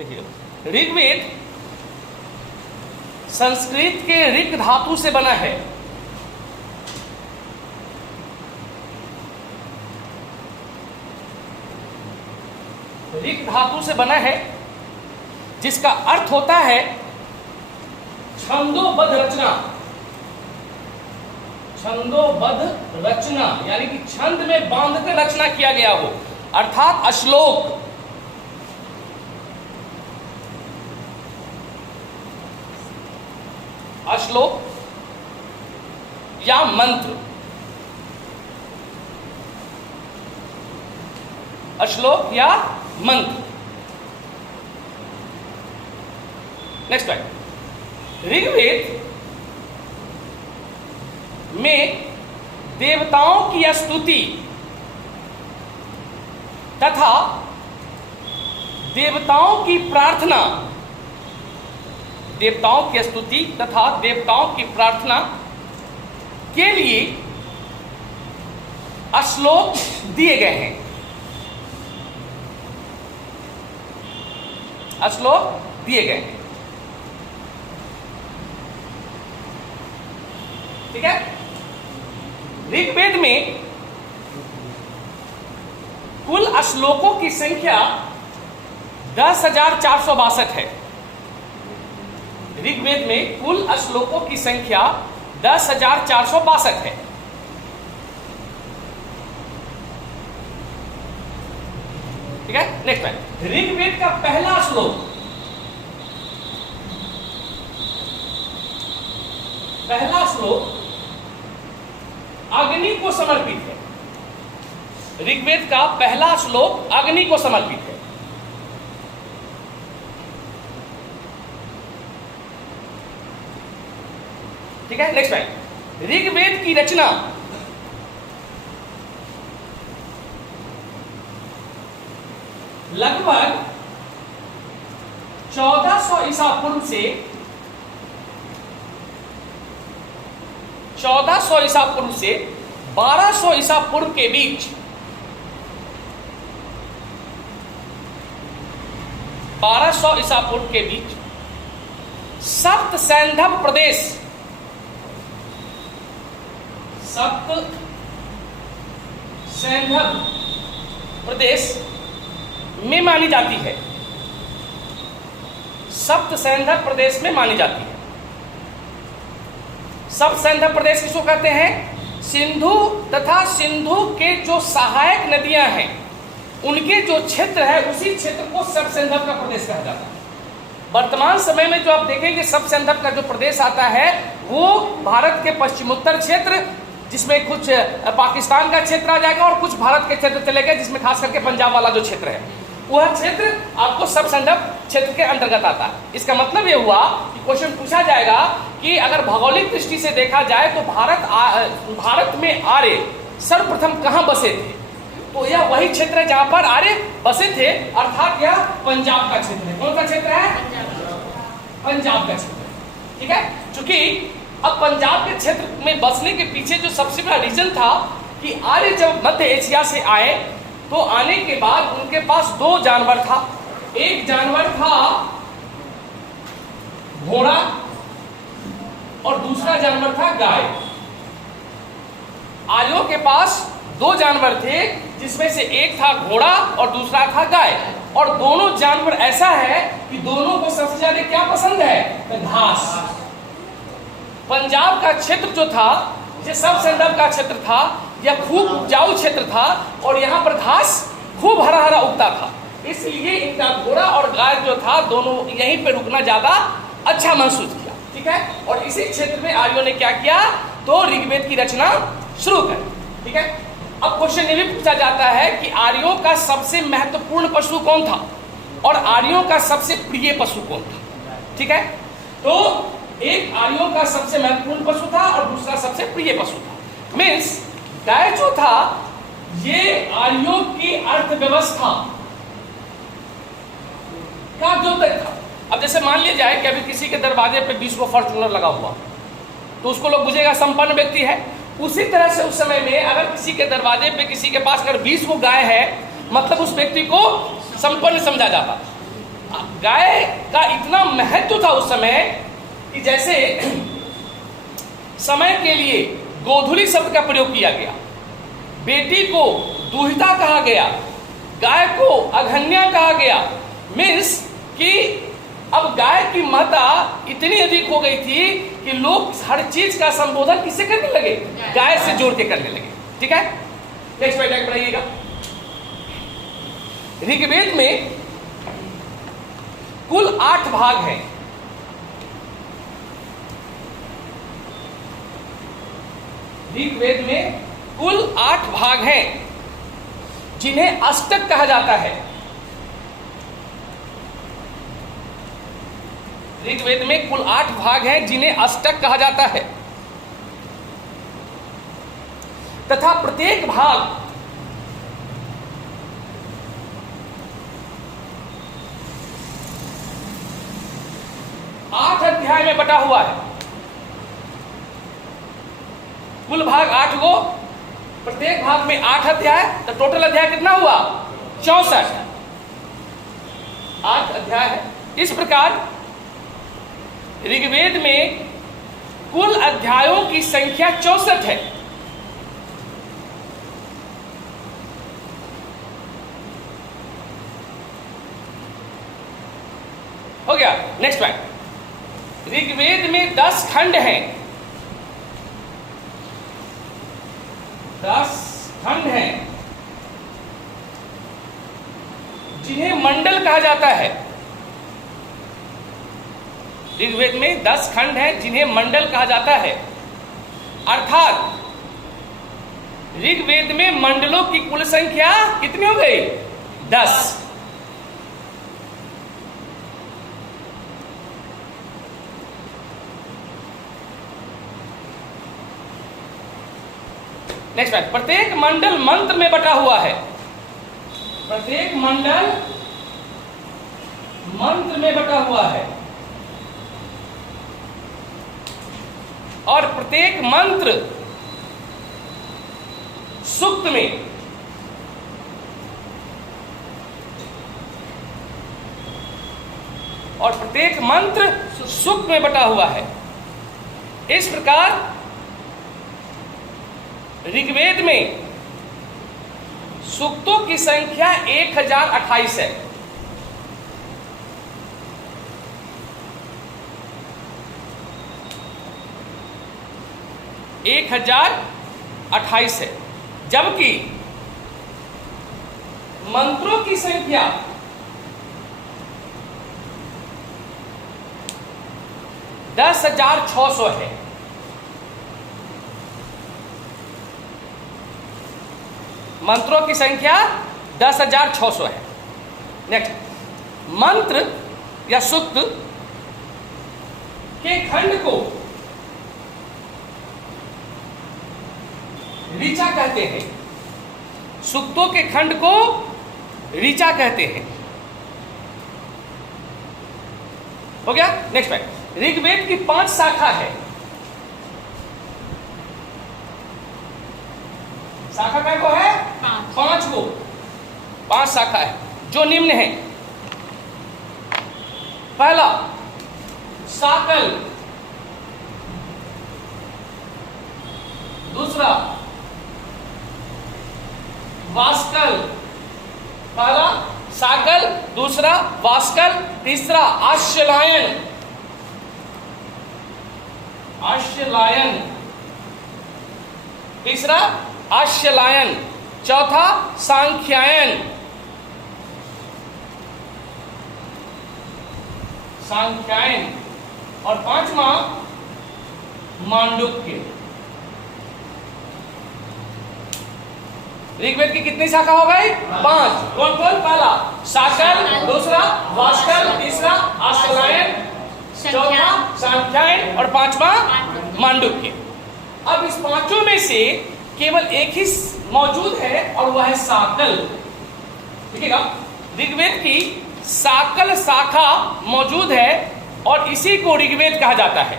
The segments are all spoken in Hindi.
देखिए, ऋग्वेद संस्कृत के ऋग धातु से बना है। ऋग धातु से बना है, जिसका अर्थ होता है छंदोबद्ध रचना। छंदोबद्ध रचना यानी कि छंद में बांधकर रचना किया गया हो, अर्थात अश्लोक। अश्लोक या मंत्र, अश्लोक या मंत्र। नेक्स्ट पॉइंट, ऋग्वेद में देवताओं की स्तुति तथा देवताओं की प्रार्थना, देवताओं की स्तुति तथा देवताओं की प्रार्थना के लिए श्लोक दिए गए हैं। श्लोक दिए गए हैं, ठीक है। ऋग्वेद में कुल श्लोकों की संख्या 10,462 है। ऋग्वेद में कुल श्लोकों की संख्या 10,462 है। ठीक है, नेक्स्ट है ऋग्वेद का पहला श्लोक, पहला श्लोक अग्नि को समर्पित है। ऋग्वेद का पहला श्लोक अग्नि को समर्पित है। ठीक है, नेक्स्ट पॉइंट, ऋग्वेद की रचना लगभग 1400 ईसा पूर्व से 1400 ईसा पूर्व से 1200 ईसा पूर्व के बीच 1200 ईसा पूर्व के बीच सप्त सैंधव प्रदेश, सप्त सैंधव प्रदेश में मानी जाती है। सप्त सैंधव प्रदेश में मानी जाती है। सप्त सैंधव प्रदेश किसको कहते हैं? सिंधु तथा सिंधु के जो सहायक नदियां हैं उनके जो क्षेत्र है उसी क्षेत्र को सप्त सैंधव का प्रदेश कहा जाता है। वर्तमान समय में जो आप देखेंगे सप्त सैंधव का जो प्रदेश आता है वो भारत के पश्चिमोत्तर क्षेत्र, जिसमें कुछ पाकिस्तान का क्षेत्र आ जाएगा और कुछ भारत के क्षेत्र चले गए, जिसमें खास करके पंजाब वाला जो क्षेत्र है वह क्षेत्र आपको सप्त सैंधव क्षेत्र के अंतर्गत आता है। इसका मतलब यह हुआ कि क्वेश्चन पूछा जाएगा कि अगर भौगोलिक दृष्टि से देखा जाए तो भारत में आर्य सर्वप्रथम कहां बसे थे, तो यह वही क्षेत्र है जहां पर आर्य बसे थे, अर्थात यह पंजाब का क्षेत्र है। कौन सा क्षेत्र है? पंजाब का क्षेत्र। ठीक है, चूंकि अब पंजाब के क्षेत्र में बसने के पीछे जो सबसे बड़ा रीजन था कि आर्य जब मध्य एशिया से आए तो आने के बाद उनके पास दो जानवर था। एक जानवर था घोड़ा और दूसरा जानवर था गाय। आर्यों के पास दो जानवर थे, जिसमें से एक था घोड़ा और दूसरा था गाय, और दोनों जानवर ऐसा है कि दोनों को सबसे ज्यादा क्या पसंद है? घास। पंजाब का क्षेत्र जो था, ये सप्त सैंधव का क्षेत्र था, यह खूब उपजाऊ क्षेत्र था और यहाँ पर घास खूब हरा हरा उगता था, इसलिए इनका घोड़ा और गाय जो था दोनों यहीं पे रुकना ज्यादा अच्छा महसूस किया। ठीक है, और इसी क्षेत्र में आर्यों ने क्या किया? तो ऋग्वेद की रचना शुरू कर। ठीक है, अब क्वेश्चन ये भी पूछा जाता है कि आर्यों का सबसे महत्वपूर्ण पशु कौन था और आर्यों का सबसे प्रिय पशु कौन था? ठीक है, तो एक आर्यों का सबसे महत्वपूर्ण पशु था और दूसरा सबसे प्रिय पशु था। मीन्स गाय जो था ये आर्यों की अर्थव्यवस्था का द्योतक था। अब जैसे मान लिया जाए कि अभी किसी के दरवाजे पे 20 को फॉर्च्यूनर लगा हुआ, तो उसको लोग बुझेगा संपन्न व्यक्ति है। उसी तरह से उस समय में अगर किसी के दरवाजे पे किसी के पास अगर 20 को गाय है, मतलब उस व्यक्ति को संपन्न समझा जाता। गाय का इतना महत्व था उस समय कि जैसे समय के लिए गोधुली शब्द का प्रयोग किया गया, बेटी को दुहिता कहा गया, गाय को अघन्या कहा गया। मीन्स कि अब गाय की महत्ता इतनी अधिक हो गई थी कि लोग हर चीज का संबोधन किससे करने लगे? गाय से जोड़ के करने लगे। ठीक है, नेक्स्ट पॉइंट बनाइएगा। ऋग्वेद में कुल 8 भाग हैं। ऋग्वेद में कुल 8 भाग हैं जिन्हें अष्टक कहा जाता है। ऋग्वेद में कुल 8 भाग हैं जिन्हें अष्टक कहा जाता है तथा प्रत्येक भाग आठ अध्याय में बटा हुआ है। कुल भाग 8 गो, प्रत्येक भाग में 8 अध्याय, तो टोटल अध्याय कितना हुआ? 64। 8 अध्याय है। इस प्रकार ऋग्वेद में कुल अध्यायों की संख्या 64 है। हो गया। नेक्स्ट पॉइंट, ऋग्वेद में 10 खंड हैं। 10 खंड हैं जिन्हें मंडल कहा जाता है। ऋग्वेद में 10 खंड हैं जिन्हें मंडल कहा जाता है, अर्थात ऋग्वेद में मंडलों की कुल संख्या कितनी हो गई? 10। नेक्स्ट बात, प्रत्येक मंडल मंत्र में बटा हुआ है। प्रत्येक मंडल मंत्र में बटा हुआ है और प्रत्येक मंत्र सूक्त में और प्रत्येक मंत्र सूक्त में बटा हुआ है। इस प्रकार ऋग्वेद में सूक्तों की संख्या 1028 है। एक 1028 है, जबकि मंत्रों की संख्या 10,600 है। मंत्रों की संख्या 10,600 है। नेक्स्ट, मंत्र या सूक्त के खंड को ऋचा कहते हैं। सूक्तों के खंड को ऋचा कहते हैं। हो गया। नेक्स्ट पॉइंट, ऋग्वेद की 5 शाखा है। शाखा काय को है? 5 को। 5 शाखा है जो निम्न है। पहला शाकल, दूसरा वास्कल। पहला शाकल, दूसरा वास्कल, तीसरा आश्यलायन। आश्यलायन, तीसरा आश्यलायन, चौथा सांख्यायन। सांख्यायन और 5वां मांडुक्य। ऋग्वेद की कितनी शाखा हो गई? 5। कौन कौन? पहला शाकल, दूसरा वास्कल, तीसरा आश्यलायन, चौथा सांख्यायन और 5वां मांडुक्य। अब इस 5 में से केवल एक ही मौजूद है और वह है शाकल। देखिएगा, ऋग्वेद की शाकल शाखा मौजूद है और इसी को ऋग्वेद कहा जाता है।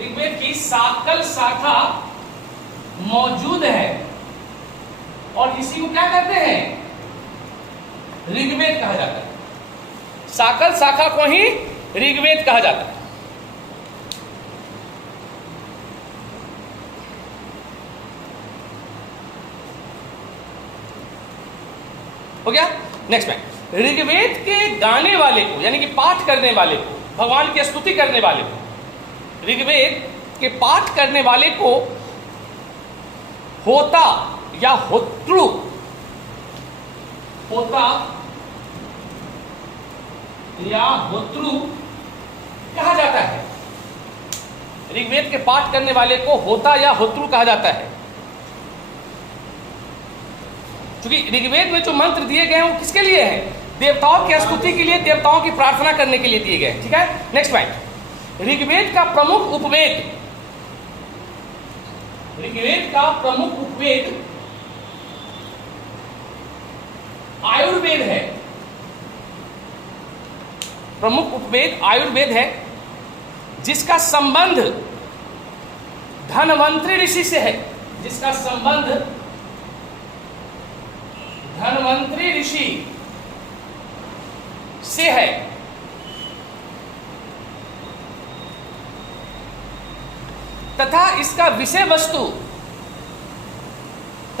ऋग्वेद की शाकल शाखा मौजूद है और इसी को क्या कहते हैं? ऋग्वेद कहा जाता है। साकल शाखा को ही ऋग्वेद कहा जाता है। हो गया। नेक्स्ट में ऋग्वेद के गाने वाले को, यानी कि पाठ करने वाले को, भगवान की स्तुति करने वाले को, ऋग्वेद के पाठ करने वाले को होता या होतृ, होता या होतृ कहा जाता है। ऋग्वेद के पाठ करने वाले को होता या होतृ कहा जाता है, क्योंकि ऋग्वेद में जो मंत्र दिए गए हैं वो किसके लिए हैं? देवताओं की स्तुति के लिए, देवताओं की प्रार्थना करने के लिए दिए गए हैं। ठीक है, नेक्स्ट पॉइंट। ऋग्वेद का प्रमुख उपवेद, ऋग्वेद का प्रमुख उपवेद आयुर्वेद है। प्रमुख उपवेद आयुर्वेद है, जिसका संबंध धन्वंतरी ऋषि से है, जिसका संबंध धन्वंतरी ऋषि से है। तथा इसका विषय वस्तु,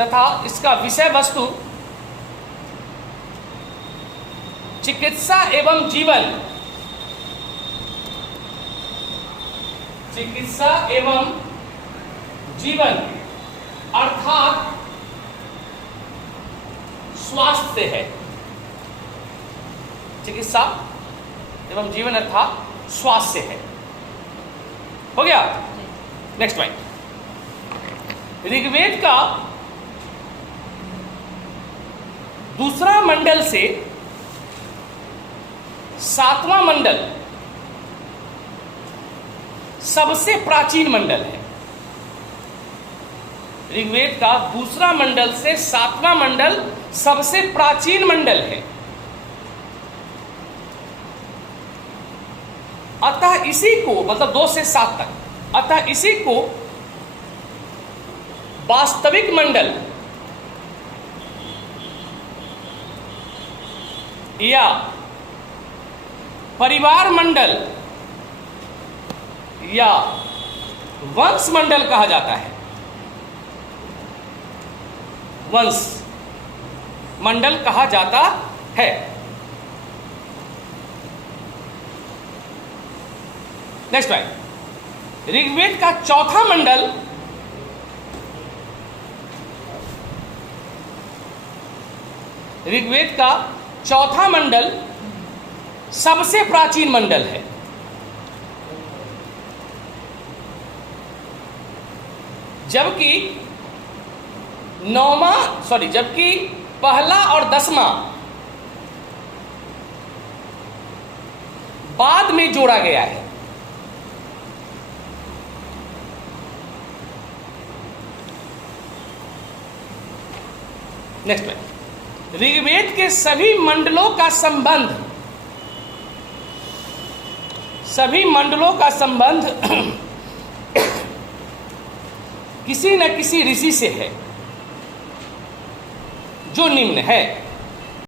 तथा इसका विषय वस्तु चिकित्सा एवं जीवन, चिकित्सा एवं जीवन अर्थात स्वास्थ्य से है। चिकित्सा एवं जीवन अर्थात स्वास्थ्य से है। हो गया। Next point. ऋग्वेद का दूसरा मंडल से सातवां मंडल सबसे प्राचीन मंडल है। ऋग्वेद का दूसरा मंडल से सातवां मंडल सबसे प्राचीन मंडल है। अतः इसी को, मतलब 2 से 7 तक, अतः इसी को वास्तविक मंडल या परिवार मंडल या वंश मंडल कहा जाता है। वंश मंडल कहा जाता है। Next point. ऋग्वेद का चौथा मंडल ऋग्वेद का चौथा मंडल सबसे प्राचीन मंडल है। जबकि पहला और 10वां बाद में जोड़ा गया है। नेक्स्ट में ऋग्वेद के सभी मंडलों का संबंध किसी न किसी ऋषि से है, जो निम्न है।